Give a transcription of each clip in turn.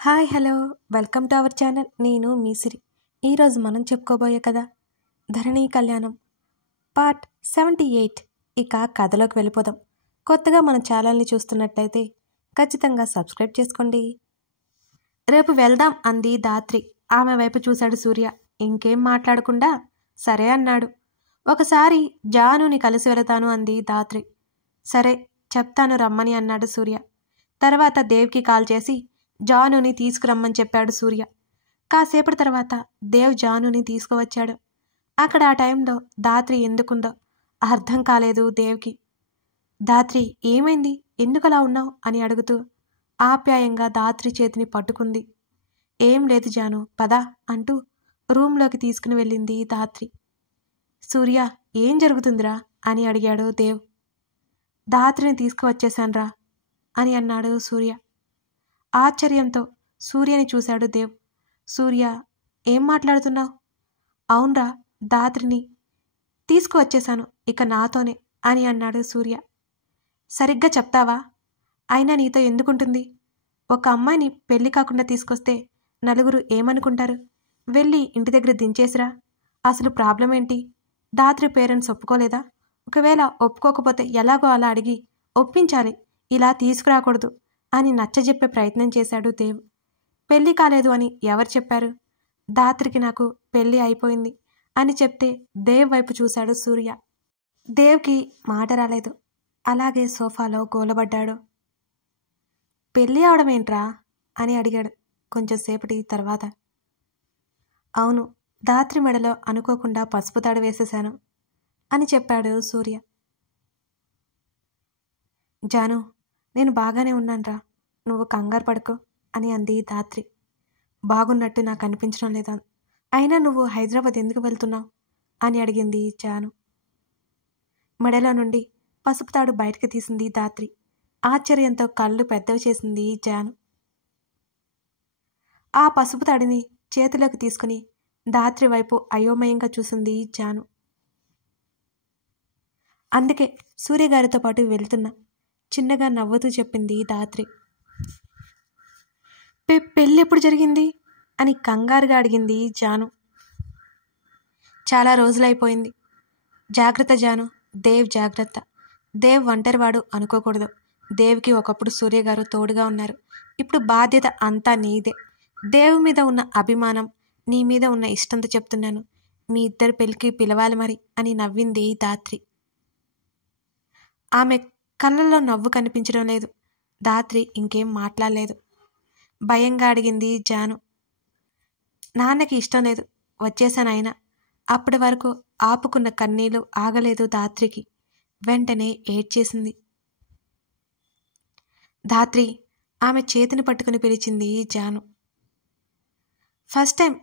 Hi hello welcome to our channel. నేను మీ సిరి. ఈరోజు మనం చెప్పుకోబోయే కథ ధరణి కళ్యాణం పార్ట్ 78. ఇక కథలోకి వెళ్ళిపోదాం. కొత్తగా మన ఛానల్ని చూస్తున్నట్లయితే ఖచ్చితంగా సబ్స్క్రైబ్ చేసుకోండి. రేపు వెళ్దాం అంది ధాత్రి. ఆమె వైపు చూశాడు సూర్య. ఇంకేం మాట్లాడకుండా సరే అన్నాడు. ఒకసారి జానుని కలిసి వెళతాను అంది ధాత్రి. సరే చెప్తాను రమ్మని అన్నాడు సూర్య. తర్వాత దేవ్కి కాల్ చేసి జానుని తీసుకురమ్మని చెప్పాడు సూర్య. కాసేపటి తర్వాత దేవ్ జానుని తీసుకువచ్చాడు. అక్కడ ఆ టైంలో ధాత్రి ఎందుకుందో అర్థం కాలేదు దేవ్కి. ధాత్రి ఏమైంది, ఎందుకలా ఉన్నావు అని అడుగుతూ ఆప్యాయంగా ధాత్రి చేతిని పట్టుకుంది. ఏం లేదు జాను, పదా అంటూ రూంలోకి తీసుకుని వెళ్ళింది ధాత్రి. సూర్య ఏం జరుగుతుందిరా అని అడిగాడు దేవ్. ధాత్రిని తీసుకువచ్చేశాన్రా అని అన్నాడు సూర్య. ఆశ్చర్యంతో సూర్యని చూశాడు దేవ్. సూర్య ఏం మాట్లాడుతున్నావు? అవునరా, ధాత్రిని తీసుకువచ్చేశాను, ఇక నాతోనే అని అన్నాడు సూర్య. సరిగ్గా చెప్తావా? అయినా నీతో ఎందుకుంటుంది? ఒక అమ్మాయిని పెళ్లి కాకుండా తీసుకొస్తే నలుగురు ఏమనుకుంటారు? వెళ్ళి ఇంటి దగ్గర దించేసిరా. అసలు ప్రాబ్లం ఏంటి? ధాత్రి పేరెంట్స్ ఒప్పుకోలేదా? ఒకవేళ ఒప్పుకోకపోతే ఎలాగో అలా అడిగి ఒప్పించాలి, ఇలా తీసుకురాకూడదు అని నచ్చజెప్పే ప్రయత్నం చేశాడు దేవ్. పెళ్లి కాలేదు అని ఎవరు చెప్పారు? ధాత్రికి నాకు పెళ్లి అయిపోయింది అని చెప్తే దేవ్ వైపు చూశాడు సూర్య. దేవ్కి మాట రాలేదు. అలాగే సోఫాలో గోలబడ్డాడు. పెళ్ళి అవడమేంట్రా అని అడిగాడు కొంచెం సేపటి తర్వాత. అవును, ధాత్రి మెడలో అనుకోకుండా పసుపు తాడు వేసేశాను అని చెప్పాడు సూర్య. జాను, నేను బాగానే ఉన్నాన్రా, నువ్వు కంగారు పడుకో అని అంది ధాత్రి. బాగున్నట్టు నాకు అనిపించడం లేదా? అయినా నువ్వు హైదరాబాద్ ఎందుకు వెళ్తున్నావు అని అడిగింది జాను. మెడలో నుండి పసుపు తాడు బయటకు తీసింది ధాత్రి. ఆశ్చర్యంతో కళ్ళు పెద్దవి చేసింది జాను. ఆ పసుపు తాడిని చేతిలోకి తీసుకుని ధాత్రి వైపు అయోమయంగా చూసింది జాను. అందుకే సూర్యగారితో పాటు వెళ్తున్నా చిన్నగా నవ్వుతూ చెప్పింది ధాత్రి. పెళ్ళెప్పుడు జరిగింది అని కంగారుగా అడిగింది జాను. చాలా రోజులైపోయింది. జాగ్రత్త జాను, దేవ్ జాగ్రత్త. దేవ్ ఒంటరివాడు అనుకోకూడదు. దేవ్కి ఒకప్పుడు సూర్యగారు తోడుగా ఉన్నారు. ఇప్పుడు బాధ్యత అంతా నీదే. దేవ్ మీద ఉన్న అభిమానం, నీ మీద ఉన్న ఇష్టంతో చెప్తున్నాను. మీ ఇద్దరు పెళ్ళికి పిలవాలి మరి అని నవ్వింది ధాత్రి. ఆమె కళ్ళల్లో నవ్వు కనిపించడం లేదు. ధాత్రి ఇంకేం మాట్లాడలేదు. భయంగా అడిగింది జాను. నాన్నకి ఇష్టం లేదు, వచ్చేశాను. అయినా అప్పటి వరకు ఆపుకున్న కన్నీళ్లు ఆగలేదు ధాత్రికి. వెంటనే ఏడ్చేసింది. ధాత్రి ఆమె చేతిని పట్టుకుని పిలిచింది జాను. ఫస్ట్ టైం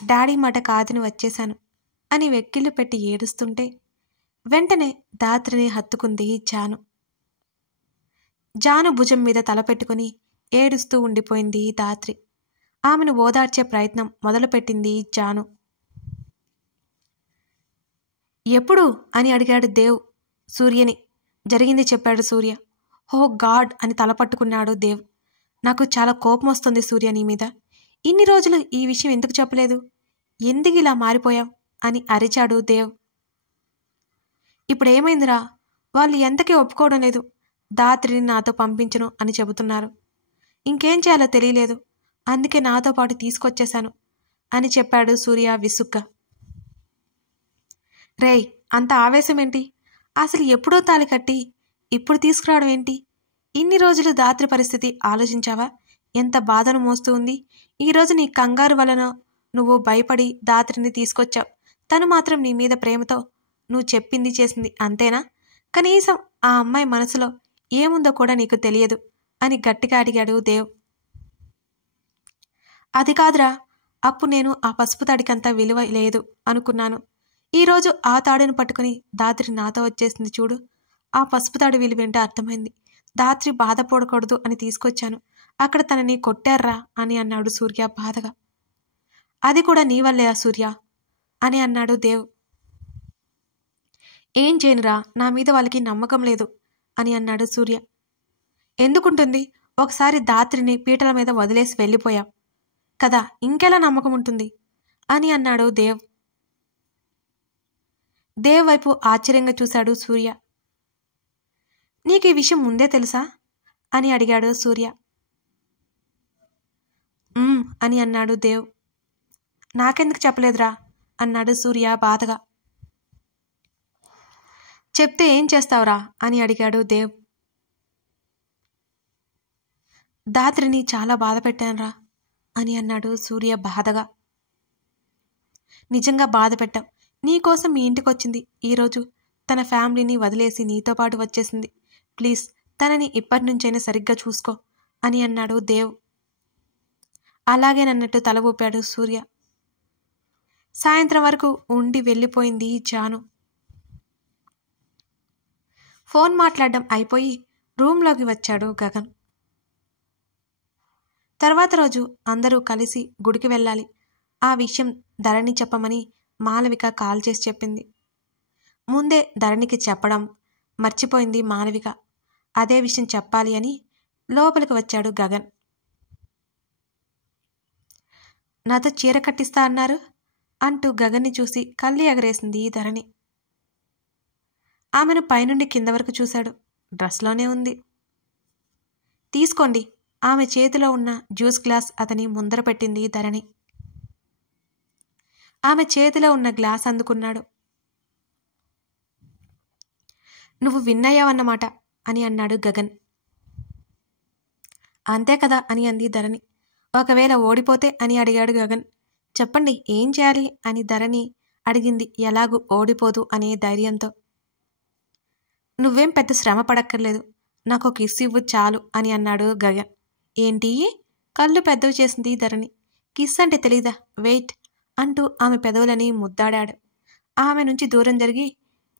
డాడీ మాట కాదని వచ్చేశాను అని వెక్కిళ్ళు పెట్టి ఏడుస్తుంటే వెంటనే ధాత్రిని హత్తుకుంది జాను. జాను భుజం మీద తలపెట్టుకుని ఏడుస్తూ ఉండిపోయింది ధాత్రి. ఆమెను ఓదార్చే ప్రయత్నం మొదలుపెట్టింది జాను. ఎప్పుడు అని అడిగాడు దేవ్ సూర్యని. జరిగింది చెప్పాడు సూర్య. ఓ గాడ్ అని తలపట్టుకున్నాడు దేవ్. నాకు చాలా కోపం వస్తుంది సూర్య నీ మీద. ఇన్ని రోజులు ఈ విషయం ఎందుకు చెప్పలేదు? ఎందుకు ఇలా మారిపోయావు అని అరిచాడు దేవ్. ఇప్పుడేమైందిరా? వాళ్ళు ఎంతకీ ఒప్పుకోవడం లేదు. ధాత్రిని నాతో పంపించను అని చెబుతున్నారు. ఇంకేం చేయాలో తెలియలేదు, అందుకే నాతో పాటు తీసుకొచ్చేశాను అని చెప్పాడు సూర్య విసుగ్గా. రేయ్, అంత ఆవేశం ఏంటి? అసలు ఎప్పుడో తాళి కట్టి ఇప్పుడు తీసుకురావడం ఏంటి? ఇన్ని రోజులు ధాత్రి పరిస్థితి ఆలోచించావా? ఎంత బాధను మోస్తూ ఉంది. ఈరోజు నీ కంగారు వలన నువ్వు భయపడి ధాత్రిని తీసుకొచ్చావు. తను మాత్రం నీ మీద ప్రేమతో నువ్వు చెప్పింది చేసింది, అంతేనా? కనీసం ఆ అమ్మాయి మనసులో ఏముందో కూడా నీకు తెలియదు అని గట్టిగా అడిగాడు దేవ్. అది కాదురా, అప్పుడు నేను ఆ పసుపు తాడికంతా విలువ లేదు అనుకున్నాను. ఈరోజు ఆ తాడును పట్టుకుని ధాత్రి నాతో వచ్చేసింది చూడు. ఆ పసుపు తాడు విలువేంటో అర్థమైంది. ధాత్రి బాధపడకూడదు అని తీసుకొచ్చాను. అక్కడ తనని కొట్టారా అని అన్నాడు సూర్య బాధగా. అది కూడా నీ వల్లే సూర్య అని అన్నాడు దేవ్. ఏం చేయనురా, నా మీద వాళ్ళకి నమ్మకం లేదు అని అన్నాడు సూర్య. ఎందుకుంటుంది? ఒకసారి ధాత్రిని పీటల మీద వదిలేసి వెళ్ళిపోయాం కదా, ఇంకెలా నమ్మకం ఉంటుంది అని అన్నాడు దేవ్. దేవ్ వైపు ఆశ్చర్యంగా చూశాడు సూర్య. నీకు ఈ విషయం ముందే తెలుసా అని అడిగాడు సూర్య. అని అన్నాడు దేవ్. నాకెందుకు చెప్పలేదురా అన్నాడు సూర్య బాధగా. చెప్తే ఏం చేస్తావురా అని అడిగాడు దేవ్. ధాత్రిని చాలా బాధ పెట్టానురా అని అన్నాడు సూర్య బాధగా. నిజంగా బాధ పెట్టావు. నీకోసం మీ ఇంటికొచ్చింది. ఈరోజు తన ఫ్యామిలీని వదిలేసి నీతో పాటు వచ్చేసింది. ప్లీజ్ తనని ఇప్పటి నుంచైనా సరిగ్గా చూసుకో అని అన్నాడు దేవ్. అలాగేనన్నట్టు తల ఊపాడు సూర్య. సాయంత్రం వరకు ఉండి వెళ్ళిపోయింది జాను. ఫోన్ మాట్లాడడం అయిపోయి రూంలోకి వచ్చాడు గగన్. తర్వాత రోజు అందరూ కలిసి గుడికి వెళ్ళాలి. ఆ విషయం ధరణి చెప్పమని మాలవిక కాల్ చేసి చెప్పింది. ముందే ధరణికి చెప్పడం మర్చిపోయింది మాలవిక. అదే విషయం చెప్పాలి అని లోపలికి వచ్చాడు గగన్. నాతో చీర కట్టిస్తా అన్నారు అంటూ గగన్ని చూసి కళ్ళు ఎగరేసింది ధరణి. ఆమెను పైనుండి కింద వరకు చూశాడు. డ్రెస్లోనే ఉంది. తీసుకోండి. ఆమె చేతిలో ఉన్న జ్యూస్ గ్లాస్ అతని ముందర పెట్టింది ధరణి. ఆమె చేతిలో ఉన్న గ్లాస్ అందుకున్నాడు. నువ్వు విన్నయ్యావన్నమాట అని అన్నాడు గగన్. అంతే కదా అని అంది ధరణి. ఒకవేళ ఓడిపోతే అని అడిగాడు గగన్. చెప్పండి ఏం చేయాలి అని ధరణి అడిగింది ఎలాగూ ఓడిపోదు అనే ధైర్యంతో. నువ్వేం పెద్ద శ్రమ పడక్కర్లేదు, నాకు ఒక కిస్ ఇవ్వు చాలు అని అన్నాడు గగన్. ఏంటి? కళ్ళు పెద్దవి చేసింది ధరణి. కిస్ అంటే తెలీదా? వెయిట్ అంటూ ఆమె పెదవులని ముద్దాడాడు. ఆమె నుంచి దూరం జరిగి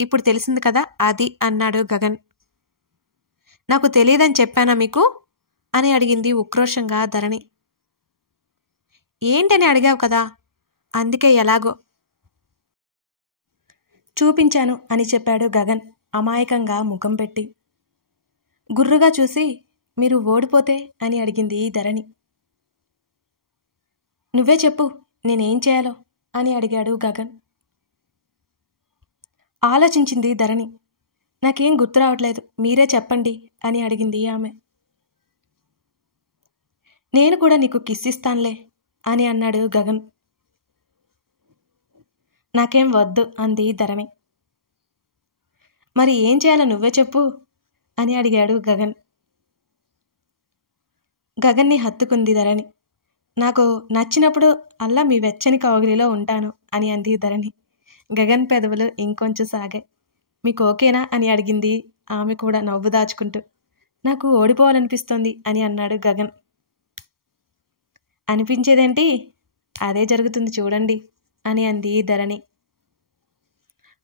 ఇప్పుడు తెలిసింది కదా అది అన్నాడు గగన్. నాకు తెలియదని చెప్పానా మీకు అని అడిగింది ఉక్రోషంగా ధరణి. ఏంటని అడిగావు కదా, అందుకే ఎలాగో చూపించాను అని చెప్పాడు గగన్ అమాయకంగా ముఖం పెట్టి. గుర్రుగా చూసి మీరు ఓడిపోతే అని అడిగింది ధరణి. నువ్వే చెప్పు నేనేం చేయాలో అని అడిగాడు గగన్. ఆలోచించింది ధరణి. నాకేం గుర్తు రావట్లేదు, మీరే చెప్పండి అని అడిగింది ఆమె. నేను కూడా నీకు కిస్ ఇస్తానులే అని అన్నాడు గగన్. నాకేం వద్దు అంది ధరణి. మరి ఏం చేయాలో నువ్వే చెప్పు అని అడిగాడు గగన్. గగన్ని హత్తుకుంది ధరణి. నాకు నచ్చినప్పుడు అల్లా మీ వెచ్చని కౌగిలిలో ఉంటాను అని అంది ధరణి. గగన్ పెదవులు ఇంకొంచెం సాగాయి. మీకు ఓకేనా అని అడిగింది ఆమె కూడా నవ్వు దాచుకుంటూ. నాకు ఓడిపోవాలనిపిస్తోంది అని అన్నాడు గగన్. అనిపించేదేంటి, అదే జరుగుతుంది చూడండి అని అంది ధరణి.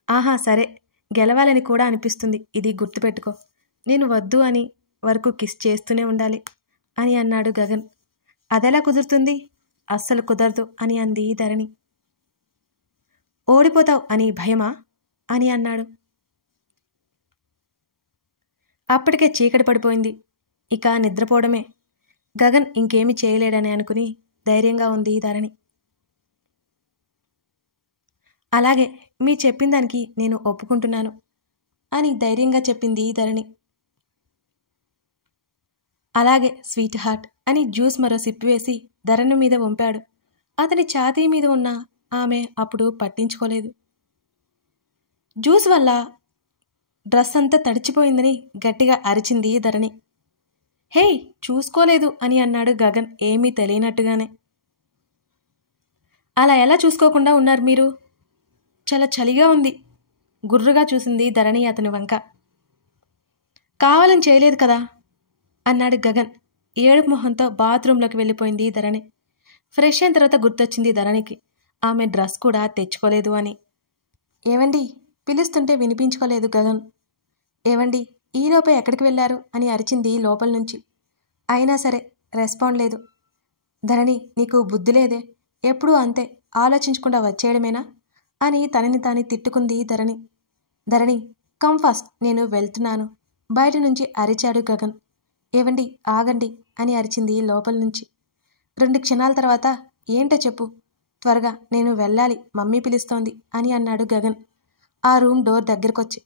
ఆహా సరే, గెలవాలని కూడా అనిపిస్తుంది, ఇది గుర్తుపెట్టుకో. నేను వద్దు అని వరకు కిస్ చేస్తూనే ఉండాలి అని అన్నాడు గగన్. అదెలా కుదురుతుంది? అస్సలు కుదరదు అని అంది ధరణి. ఓడిపోతావు అని భయమా అని అన్నాడు. అప్పటికే చీకటి పడిపోయింది. ఇక నిద్రపోవడమే. గగన్ ఇంకేమీ చేయలేడని అనుకుని ధైర్యంగా ఉంది ధరణి. అలాగే, మీ చెప్పిన దానికి నేను ఒప్పుకుంటున్నాను అని ధైర్యంగా చెప్పింది ధరణి. అలాగే స్వీట్ హార్ట్ అని జ్యూస్ మరో సిప్పి వేసి ధరణి మీద వంపాడు. అతని ఛాతీ మీద ఉన్న ఆమె అప్పుడు పట్టించుకోలేదు. జ్యూస్ వల్ల డ్రెస్ అంతా తడిచిపోయిందని గట్టిగా అరిచింది ధరణి. హేయ్, చూసుకోలేదు అని అన్నాడు గగన్ ఏమీ తెలియనట్టుగానే. అలా ఎలా చూసుకోకుండా ఉన్నారు మీరు? చాలా చలిగా ఉంది. గుర్రుగా చూసింది ధరణి అతని వంక. కావాలని చేయలేదు కదా అన్నాడు గగన్. ఏడుపు మొహంతో బాత్రూంలోకి వెళ్ళిపోయింది ధరణి. ఫ్రెష్ అయిన తర్వాత గుర్తొచ్చింది ధరణికి ఆమె డ్రెస్ కూడా తెచ్చుకోలేదు అని. ఏవండి పిలుస్తుంటే వినిపించుకోలేదు గగన్. ఏవండి ఈలోపే ఎక్కడికి వెళ్ళారు అని అరిచింది లోపల నుంచి. అయినా సరే రెస్పాండ్ లేదు. ధరణి నీకు బుద్ధి లేదే, ఎప్పుడూ అంతే, ఆలోచించకుండా వచ్చేయడమేనా అని తనని తాని తిట్టుకుంది ధరణి. ధరణి కమ్ ఫాస్ట్, నేను వెళ్తున్నాను బయట నుంచి అరిచాడు గగన్. ఏవండి ఆగండి అని అరిచింది లోపల నుంచి. 2 క్షణాల తర్వాత ఏంటో చెప్పు, త్వరగా నేను వెళ్ళాలి, మమ్మీ పిలుస్తోంది అని అన్నాడు గగన్ ఆ రూమ్ డోర్ దగ్గరకొచ్చి.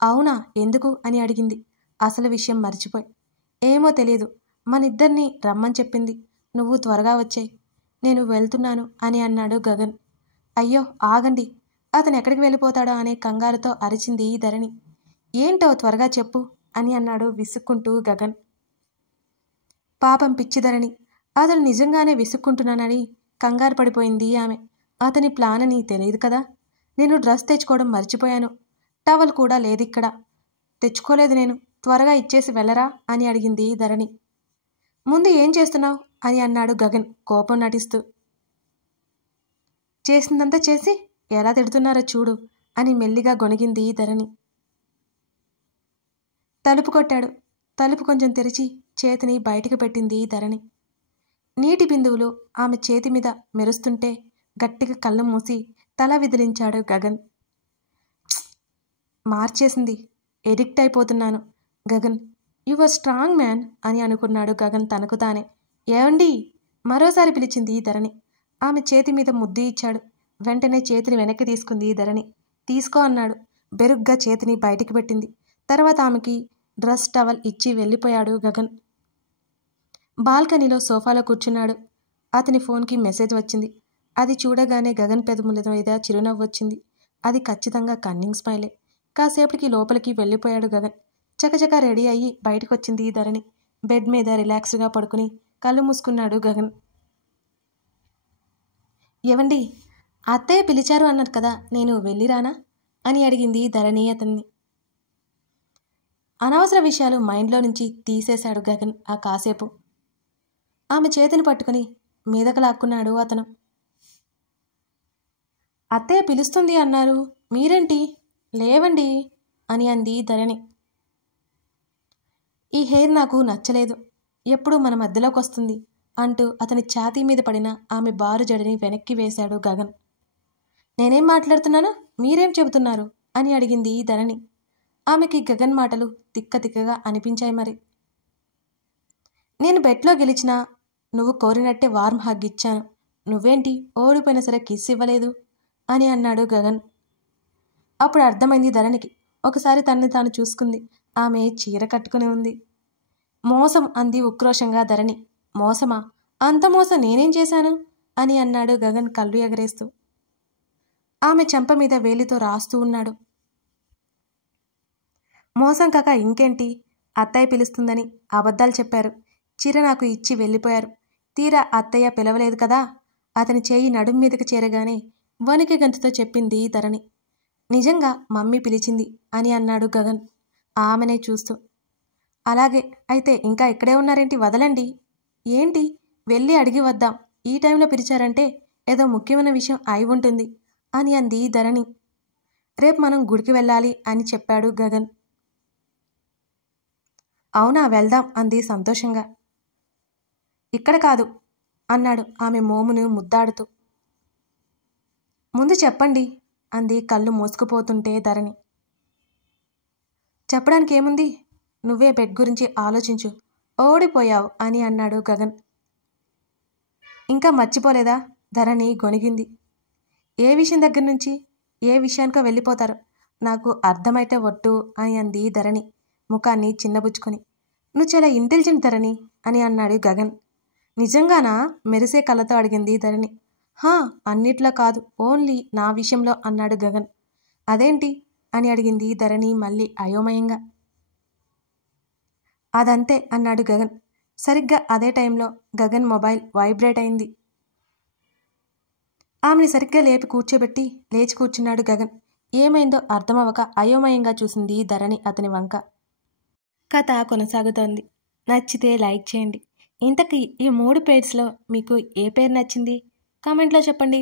అవునా, ఎందుకు అని అడిగింది అసలు విషయం మర్చిపోయి. ఏమో తెలియదు, మనిద్దరినీ రమ్మని చెప్పింది, నువ్వు త్వరగా వచ్చేయ్, నేను వెళ్తున్నాను అని అన్నాడు గగన్. అయ్యో ఆగండి, అతను ఎక్కడికి వెళ్ళిపోతాడో అనే కంగారుతో అరిచింది ధరణి. ఏంటో త్వరగా చెప్పు అని అన్నాడు విసుక్కుంటూ గగన్. పాపం పిచ్చి ధరణి, అతను నిజంగానే విసుక్కుంటున్నానని కంగారు పడిపోయింది ఆమె. అతని ప్లాన్ అని తెలియదు కదా. నేను డ్రెస్ తెచ్చుకోవడం మర్చిపోయాను, టవల్ కూడా లేదిక్కడ, తెచ్చుకోలేదు నేను, త్వరగా ఇచ్చేసి వెళ్ళరా అని అడిగింది ధరణి. ముందు ఏం చేస్తున్నావు అని అన్నాడు గగన్ కోపం నటిస్తూ. చేసిందంతా చేసి ఎలా తిడుతున్నారో చూడు అని మెల్లిగా గొనిగింది ధరణి. తలుపు కొట్టాడు. తలుపు కొంచెం తెరిచి చేతిని బయటకు పెట్టింది ధరణి. నీటి బిందువులు ఆమె చేతి మీద మెరుస్తుంటే గట్టిగా కళ్ళు మూసి తల విదిలించాడు గగన్. మార్చేసింది, ఎడిక్ట్ అయిపోతున్నాను. గగన్, యువర్ స్ట్రాంగ్ మ్యాన్ అని అనుకున్నాడు గగన్ తనకు తానే. ఏవండి మరోసారి పిలిచింది ధరణి. ఆమె చేతి మీద ముద్దు ఇచ్చాడు. వెంటనే చేతిని వెనక్కి తీసుకుంది ధరణి. తీసుకో అన్నాడు. బెరుగ్గా చేతిని బయటికి పెట్టింది. తర్వాత ఆమెకి డ్రెస్ టవల్ ఇచ్చి వెళ్ళిపోయాడు గగన్. బాల్కనీలో సోఫాలో కూర్చున్నాడు. అతని ఫోన్కి మెసేజ్ వచ్చింది. అది చూడగానే గగన్ పెదవుల మీద చిరునవ్వు వచ్చింది. అది ఖచ్చితంగా కన్నింగ్ స్మైలే. కాసేపటికి లోపలికి వెళ్ళిపోయాడు గగన్. చకచక రెడీ అయ్యి బయటకొచ్చింది ధరణి. బెడ్ మీద రిలాక్స్గా పడుకుని కళ్ళు మూసుకున్నాడు గగన్. ఏవండి, అత్తయ్య పిలిచారు అన్నారు కదా, నేను వెళ్ళిరానా అని అడిగింది ధరణి అతన్ని. అనవసర విషయాలు మైండ్లో నుంచి తీసేశాడు గగన్ ఆ కాసేపు. ఆమె చేతిని పట్టుకుని మీదకు లాక్కున్నాడు అతను. అత్తయ్య పిలుస్తుంది అన్నారు, మీరేంటి లేవండి అని అంది ధరణి. ఈ హెయిర్ నాకు నచ్చలేదు, ఎప్పుడు మన మధ్యలోకి వస్తుంది అంటూ అతని ఛాతీ మీద పడిన ఆమె బారు జడని వెనక్కి వేశాడు గగన్. నేనేం మాట్లాడుతున్నాను, మీరేం చెబుతున్నారు అని అడిగింది ధరణి. ఆమెకి గగన్ మాటలు తిక్కగా అనిపించాయి. మరి నేను బెట్లో గెలిచినా నువ్వు కోరినట్టే వార్మ్ హగ్ ఇచ్చాను, నువ్వేంటి ఓడిపోయినా సరే కిస్ ఇవ్వలేదు అని అన్నాడు గగన్. అప్పుడు అర్థమైంది ధరణికి. ఒకసారి తనని తాను చూసుకుంది. ఆమె చీర కట్టుకుని ఉంది. మోసం అంది ఉక్రోషంగా ధరణి. మోసమా, అంత మోసం నేనేం చేశాను అని అన్నాడు గగన్ కళ్ళు ఎగరేస్తూ. ఆమె చెంప మీద వేలితో రాస్తూ ఉన్నాడు. మోసం కాక ఇంకేంటి, అత్తయ్య పిలుస్తుందని అబద్ధాలు చెప్పారు, చీర నాకు ఇచ్చి వెళ్ళిపోయారు. తీరా అత్తయ్య పిలవలేదు కదా. అతని చేయి నడుం మీదకి చేరగానే వణికి గంతుతో చెప్పింది ధరణి. నిజంగా మమ్మీ పిలిచింది అని అన్నాడు గగన్ ఆమెనే చూస్తూ. అలాగే, అయితే ఇంకా ఇక్కడే ఉన్నారేంటి, వదలండి. ఏంటి, వెళ్ళి అడిగి వద్దాం, ఈ టైంలో పిలిచారంటే ఏదో ముఖ్యమైన విషయం అయి ఉంటుంది అని అంది ధరణి. రేపు మనం గుడికి వెళ్ళాలి అని చెప్పాడు గగన్. అవునా, వెళ్దాం అంది సంతోషంగా. ఇక్కడ కాదు అన్నాడు ఆమె మోమును ముద్దాడుతూ. ముందు చెప్పండి అంది కళ్ళు మూసుకుపోతుంటే ధరణి. చెప్పడానికి ఏముంది, నువ్వే బెడ్ గురించి ఆలోచించు, ఓడిపోయావు అని అన్నాడు గగన్. ఇంకా మర్చిపోలేదా ధరణి గొనిగింది. ఏ విషయం దగ్గర నుంచి ఏ విషయానికో వెళ్ళిపోతారు, నాకు అర్థమైతే ఒట్టు అని అంది ధరణి ముఖాన్ని చిన్నబుచ్చుకొని. నువ్వు చాలా ఇంటెలిజెంట్ ధరణి అని అన్నాడు గగన్. నిజంగానా మెరిసే కళ్ళతో అడిగింది ధరణి. హా, అన్నిట్లో కాదు, ఓన్లీ నా విషయంలో అన్నాడు గగన్. అదేంటి అని అడిగింది ధరణి మళ్ళీ అయోమయంగా. అదంతే అన్నాడు గగన్. సరిగ్గా అదే టైంలో గగన్ మొబైల్ వైబ్రేట్ అయింది. ఆమెని సరిగ్గా లేపి కూర్చోబెట్టి లేచి కూర్చున్నాడు గగన్. ఏమైందో అర్థమవక అయోమయంగా చూసింది ధరణి అతని వంక. కథ కొనసాగుతోంది. నచ్చితే లైక్ చేయండి. ఇంతకీ ఈ 3 పేజ్లో మీకు ఏ పేరు నచ్చింది కామెంట్లో చెప్పండి.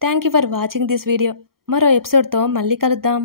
Thank you for watching this video. మరో ఎపిసోడ్తో మళ్ళీ కలుద్దాం.